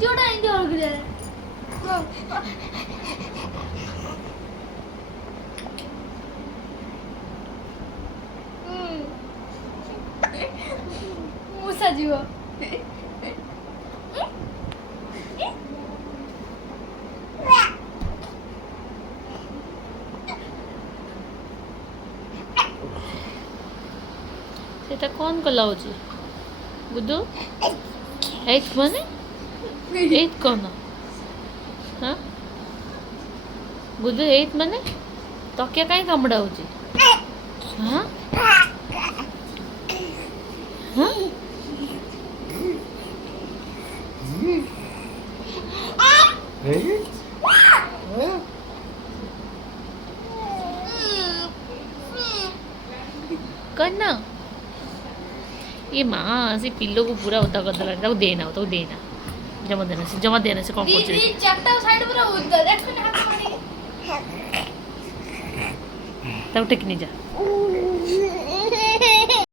जोड़ा इंजो हो गया मूसा जीव সেটা কোন কলা হচ্ছে বুদ্ধু এইট মানে এইট কোন হ্যাঁ বুদ্ধু এইট ମାନେ ତକିଆ କାଇଁ କାମୁଡ଼ା ହଉଛି ହଁ ହଁ करना ये माँ से पिल्लो को पूरा उदा कर देला ताको देना से जमा देना से कौन दी पूछ दी चट्टा साइड पूरा उधर देखो ना हाथ मारी ताको टेक नहीं जा